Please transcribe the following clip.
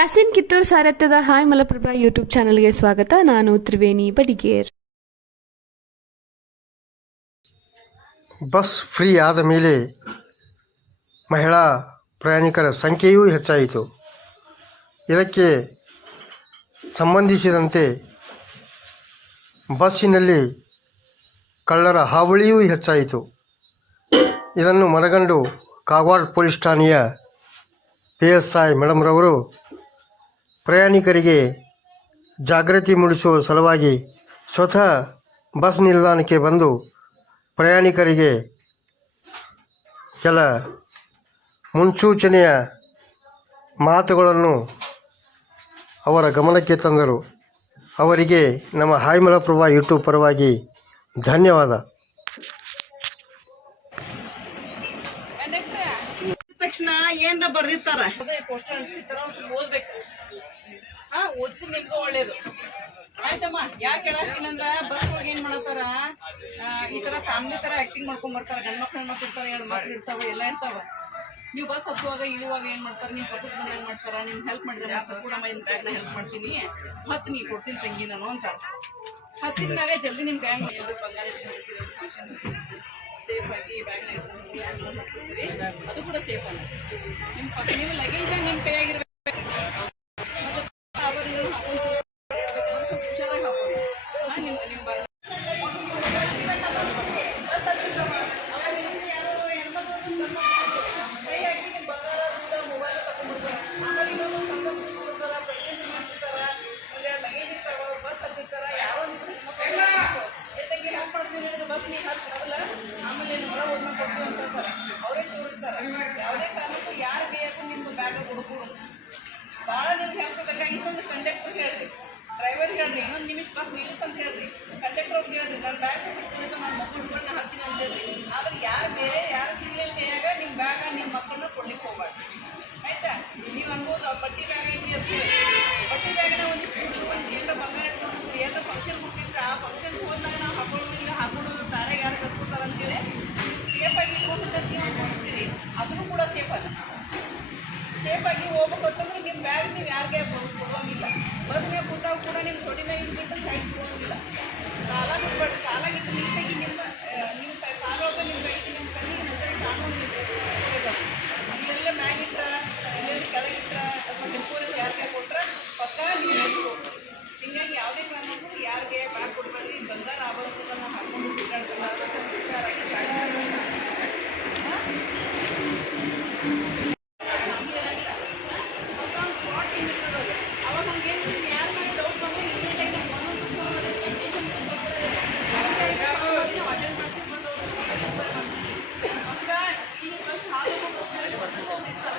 ಯಾಸಿನ್ ಕಿತ್ತೂರ್ ಸಾರಥ್ಯದ hi Malaprabha YouTube ಚಾನೆಲ್ಗೆ ಸ್ವಾಗತ. ನಾನು ತ್ರಿವೇಣಿ ಬಡಿಗೇರ್ ಬಸ್ ಫ್ರೀ ಆದ ಮೇಲೆ ಮಹಿಳಾ ಪ್ರಯಾಣಿಕರ ಸಂಖ್ಯೆಯೂ ಹೆಚ್ಚಾಯಿತು. ಇದಕ್ಕೆ ಸಂಬಂಧಿಸಿದಂತೆ ಬಸ್ಸಿನಲ್ಲಿ ಕಳ್ಳರ ಹಾವಳಿಯೂ ಹೆಚ್ಚಾಯಿತು. ಇದನ್ನು ಮನಗಂಡು ಕಾಗವಾಡ ಪೊಲೀಸ್ ಠಾಣೆಯ ಪಿ ಎಸ್ ಐ ಮೇಡಮ್ರವರು ಪ್ರಯಾಣಿಕರಿಗೆ ಜಾಗೃತಿ ಮೂಡಿಸುವ ಸಲುವಾಗಿ ಸ್ವತಃ ಬಸ್ ನಿಲ್ದಾಣಕ್ಕೆ ಬಂದು ಪ್ರಯಾಣಿಕರಿಗೆ ಕೆಲ ಮುನ್ಸೂಚನೆಯ ಮಾತುಗಳನ್ನು ಅವರ ಗಮನಕ್ಕೆ ತಂದರು. ಅವರಿಗೆ ನಮ್ಮ ಹಾಯಿಮಲಪ್ರಭಾ ಯೂಟ್ಯೂಬ್ ಪರವಾಗಿ ಧನ್ಯವಾದ. ತಕ್ಷಣ ಏನ್ರ ಬರ್ದಿರ್ತಾರ? ಪೋಸ್ಟರ್ ಸ್ವಲ್ಪ ಓದ್ಬೇಕು. ಹಾ ಓದಿದ್ರೆ ನಿಮ್ಗೂ ಒಳ್ಳೇದು. ಆಯ್ತಮ್ಮ, ಯಾಕೆ ಹೇಳತ್ತೀನಂದ್ರ ಬಸ್ ಒಳಗೆ ಏನ್ ಮಾಡತ್ತಾರ? ಈ ತರ ಫ್ಯಾಮಿಲಿ ತರ ಆಕ್ಟಿಂಗ್ ಮಾಡ್ಕೊಂಡ್ ಬರ್ತಾರ. ಗಂಡ್ ಮಕ್ಳು ಹೆಣ್ಮಕ್ಳು ಎರಡು ಮಕ್ಳು ಇರ್ತಾವ, ಎಲ್ಲ ಇರ್ತಾವ. ನೀವು ಬಸ್ ಹತ್ತುವಾಗ ಇಳುವಾಗ ಏನ್ ಮಾಡ್ತಾರ? ನಿಮ್ ಪಕ್ಕದ ಮನೆ ಏನ್ ಮಾಡ್ತಾರ? ನಿಮ್ ಹೆಲ್ಪ್ ಮಾಡಿದ್ರೆ ಕೂಡ ಬ್ಯಾಗ್ನ ಹೆಲ್ಪ್ ಮಾಡ್ತೀನಿ. ಹತ್ತು ನೀ ಕೊಡ್ತೀನಿ ತಂಗಿ ನಾನು ಅಂತ. ಮ್ಯಾಗ ಜಲ್ದಿ ನಿಮ್ ಬ್ಯಾಗ್ ಬಂಗಾರ ಫಂಕ್ಷನ್ ಸೇಫ್ ಆಗಿ ಬ್ಯಾಗ್ನ. ಅದು ಕೂಡ ಸೇಫ್ ಅಲ್ಲ. ನಿಮ್ಮ ಪಕ್ಕ ನೀವು ಲಗೇಜ್ ನಿಮ್ಮ ಕೈಯಾಗಿರ್ಬೇಕು ಹಚ್ಚ ಮೊದಲ ಆಮೇಲೆ ಹೊರ ಓದ್ನ ಕೊಡ್ತೀವಿ ಅಂತ ಅವರೇ ತೋರಿಸ್ತಾರೆ ಯಾವುದೇ ಕಾರಣಕ್ಕೂ ಯಾರು ಕೈಯಾಗೂ ನಿಮ್ಮ ಬ್ಯಾಗ ಕೊಡ್ಕೊಡೋದು ಭಾಳ ನೀವು ಹೆಲ್ಪ್ ಬೇಕಾಗಿತ್ತು ಅಂದ್ರೆ ಕಂಡಕ್ಟರ್ ಹೇಳ್ರಿ ಡ್ರೈವರ್ ಹೇಳ್ರಿ, ಇನ್ನೊಂದು ನಿಮಿಷ ಬಸ್ ನಿಲ್ಲಿಸ್ ಅಂತ ಹೇಳ್ರಿ. ಕಂಡಕ್ಟರ್ ಅವ್ರಿಗೆ ಹೇಳ್ರಿ ನನ್ನ ಅಂತೇಳಿ ಸೇಫಾಗಿ ಇಟ್ಕೊಂಡು ನೀವು ಅನ್ಕೊಂಡಿರ್ತೀರಿ ಅದನ್ನು ಕೂಡ ಸೇಫ್ ಅಲ್ಲ. ಸೇಫ್ ಆಗಿ ಹೋಗ್ಬೇಕು ಅಂತಂದ್ರೆ ನಿಮ್ಮ ಬ್ಯಾಗ್ ನೀವು ಯಾರಿಗೆ ಕೊಡೋಂಗಿಲ್ಲ ಬಸ್ ಮೇಲೆ ಕೂತಾಗ ಕೂಡ ನಿಮ್ಮ ತೊಡಿನ ಇಟ್ಬಿಟ್ಟು ಸೈಡ್